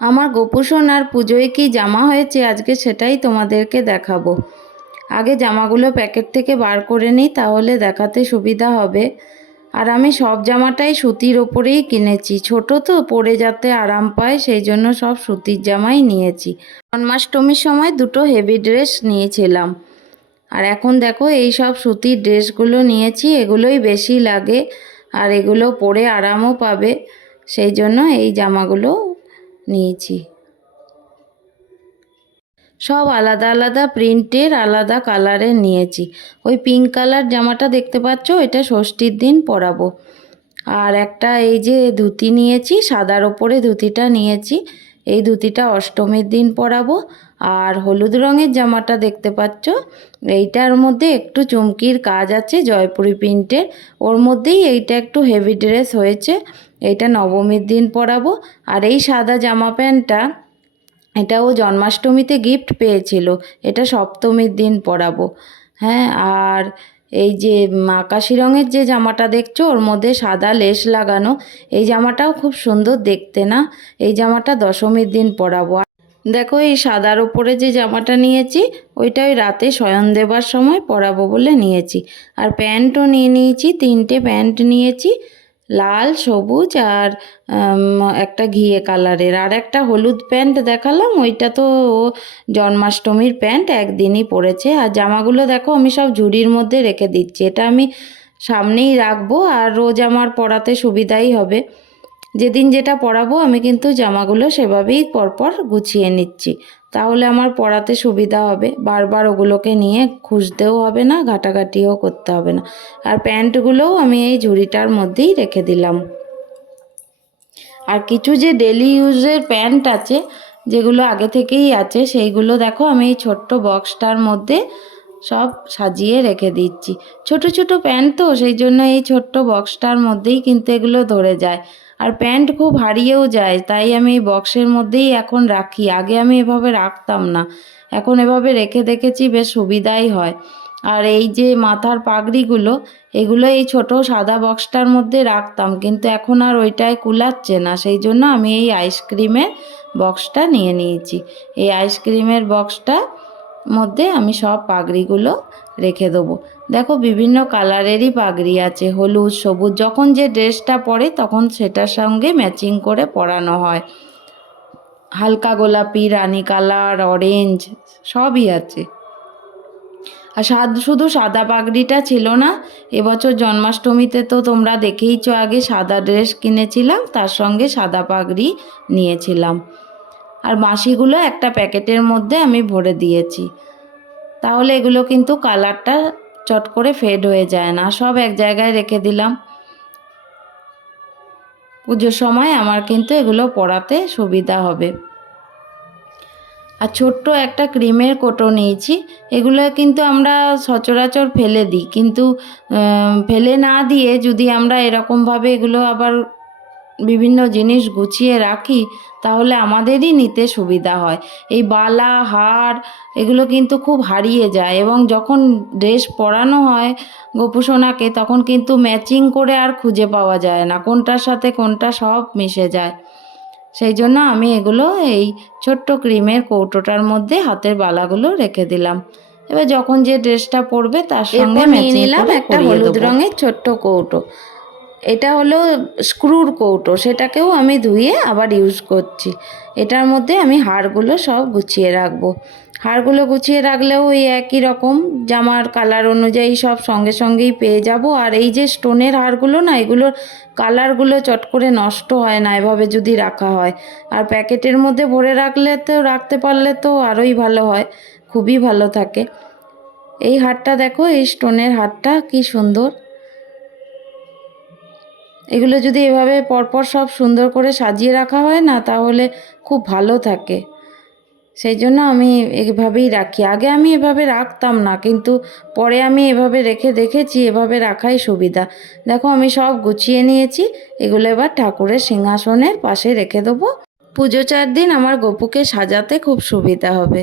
আমার গোপুসোনার পুজোয় কি জামা হয়েছে আজকে সেটাই তোমাদেরকে দেখাবো। আগে জামাগুলো প্যাকেট থেকে বার করে নিই, তাহলে দেখাতে সুবিধা হবে। আর আমি সব জামাটাই সুতির ওপরেই কিনেছি, ছোট তো পরে যাতে আরাম পায়, সেই জন্য সব সুতির জামাই নিয়েছি। জন্মাষ্টমীর সময় দুটো হেভি ড্রেস নিয়েছিলাম, আর এখন দেখো এই সব সুতির ড্রেসগুলো নিয়েছি, এগুলোই বেশি লাগে আর এগুলো পরে আরামও পাবে, সেই জন্য এই জামাগুলো নিয়েছি। সব আলাদা আলাদা প্রিন্টের, আলাদা কালারের নিয়েছি। ওই পিঙ্ক কালার জামাটা দেখতে পাচ্ছ, এটা ষষ্ঠীর দিন পরাবো। আর একটা এই যে ধুতি নিয়েছি, সাদার ওপরে ধুতিটা নিয়েছি, এই ধুতিটা অষ্টমীর দিন পরাবো। আর হলুদ রঙের জামাটা দেখতে পাচ্ছ, এইটার মধ্যে একটু চুমকির কাজ আছে জয়পুরি প্রিন্টের, ওর মধ্যেই এইটা একটু হেভি ড্রেস হয়েছে, এইটা নবমীর দিন পরাবো। আর এই সাদা জামা প্যান্টটা, এটা ও জন্মাষ্টমীতে গিফট পেয়েছিল, এটা সপ্তমীর দিন পরাবো। হ্যাঁ, আর এই যে আকাশি রঙের যে জামাটা দেখছো, ওর মধ্যে সাদা লেস লাগানো, এই জামাটাও খুব সুন্দর দেখতে না, এই জামাটা দশমীর দিন পরাবো। দেখো এই সাদার ওপরে যে জামাটা নিয়েছি, ওইটা ওই রাতে শয়ন দেবার সময় পরাবো বলে নিয়েছি। আর প্যান্টও নিয়ে নিয়েছি, তিনটে প্যান্ট নিয়েছি, লাল, সবুজ আর একটা ঘিয়ে কালারের। আর একটা হলুদ প্যান্ট দেখালাম, ওইটা তো জন্মাষ্টমীর প্যান্ট, একদিনই পরেছে। আর জামাগুলো দেখো আমি সব ঝুড়ির মধ্যে রেখে দিচ্ছি, এটা আমি সামনেই রাখবো আর রোজ আমার পরাতে সুবিধাই হবে। যেদিন যেটা পরাবো আমি কিন্তু জামাগুলো সেভাবেই পরপর গুছিয়ে নিচ্ছি, তাহলে আমার পরাতে সুবিধা হবে, বারবার ওগুলোকে নিয়ে খুঁজতেও হবে না, ঘাটাঘাটিও করতে হবে না। আর প্যান্টগুলোও আমি এই ঝুড়িটার মধ্যেই রেখে দিলাম। আর কিছু যে ডেলি ইউজের প্যান্ট আছে, যেগুলো আগে থেকেই আছে, সেইগুলো দেখো আমি এই ছোট্ট বক্সটার মধ্যে সব সাজিয়ে রেখে দিচ্ছি। ছোট ছোট প্যান্ট তো, সেই জন্য এই ছোট্ট বক্সটার মধ্যেই কিন্তু এগুলো ধরে যায়। আর প্যান্ট খুব হারিয়েও যায়, তাই আমি এই বক্সের মধ্যেই এখন রাখি, আগে আমি এভাবে রাখতাম না, এখন এভাবে রেখে দেখেছি বেশ সুবিধাই হয়। আর এই যে মাথার পাগড়িগুলো, এগুলো এই ছোট সাদা বক্সটার মধ্যে রাখতাম, কিন্তু এখন আর ওইটায় কুলাচ্ছে না, সেই জন্য আমি এই আইসক্রিমের বক্সটা নিয়ে নিয়েছি। এই আইসক্রিমের বক্সটা মধ্যে আমি সব পাগড়িগুলো রেখে দেবো। দেখো বিভিন্ন কালারেরই পাগড়ি আছে, হলুদ, সবুজ, যখন যে ড্রেসটা পরে তখন সেটার সঙ্গে ম্যাচিং করে পরানো হয়। হালকা গোলাপি, রানী কালার, অরেঞ্জ সবই আছে। আর শুধু সাদা পাগড়িটা ছিল না, এবছর জন্মাষ্টমীতে তো তোমরা দেখেইছো, আগে সাদা ড্রেস কিনেছিলাম, তার সঙ্গে সাদা পাগড়ি নিয়েছিলাম। আর বাঁশিগুলো একটা প্যাকেটের মধ্যে আমি ভরে দিয়েছি, তাহলে এগুলো কিন্তু কালারটা চট করে ফেড হয়ে যায় না, সব এক জায়গায় রেখে দিলাম। পুজোর সময় আমার কিন্তু এগুলো পরাতে সুবিধা হবে। আর ছোট্ট একটা ক্রিমের কোটো নিয়েছি, এগুলো কিন্তু আমরা সচরাচর ফেলে দিই, কিন্তু ফেলে না দিয়ে যদি আমরা এরকমভাবে এগুলো আবার বিভিন্ন জিনিস গুছিয়ে রাখি, তাহলে আমাদেরই নিতে সুবিধা হয়। এই বালা, হার এগুলো কিন্তু খুব হারিয়ে যায়, এবং যখন ড্রেস পরানো হয় গোপুসোনাকে, তখন কিন্তু ম্যাচিং করে আর খুঁজে পাওয়া যায় না, কোনটার সাথে কোনটা সব মিশে যায়। সেই জন্য আমি এগুলো এই ছোট্ট ক্রিমের কৌটোটার মধ্যে হাতের বালাগুলো রেখে দিলাম। এবার যখন যে ড্রেসটা পরবে তার সঙ্গে নিয়ে নিলাম একটা হলুদ রঙের ছোট্ট কৌটো, এটা হলো স্ক্রুর কৌটো, সেটাকেও আমি ধুয়ে আবার ইউজ করছি। এটার মধ্যে আমি হারগুলো সব গুছিয়ে রাখবো। হারগুলো গুছিয়ে রাখলেও ওই একই রকম জামার কালার অনুযায়ী সব সঙ্গে সঙ্গেই পেয়ে যাব। আর এই যে স্টোনের হারগুলো না, এগুলোর কালারগুলো চট করে নষ্ট হয় না এভাবে যদি রাখা হয়। আর প্যাকেটের মধ্যে ভরে রাখলে তো, রাখতে পারলে তো আরোই ভালো হয়, খুবই ভালো থাকে। এই হারটা দেখো, এই স্টোনের হারটা কি সুন্দর। এগুলো যদি এভাবে পরপর সব সুন্দর করে সাজিয়ে রাখা হয় না, তাহলে খুব ভালো থাকে, সেই জন্য আমি এভাবেই রাখি। আগে আমি এভাবে রাখতাম না, কিন্তু পরে আমি এভাবে রেখে দেখেছি, এভাবে রাখাই সুবিধা। দেখো আমি সব গুছিয়ে নিয়েছি, এগুলো এবার ঠাকুরের সিংহাসনের পাশে রেখে দেবো। পুজো 4 দিন আমার গপুকে সাজাতে খুব সুবিধা হবে।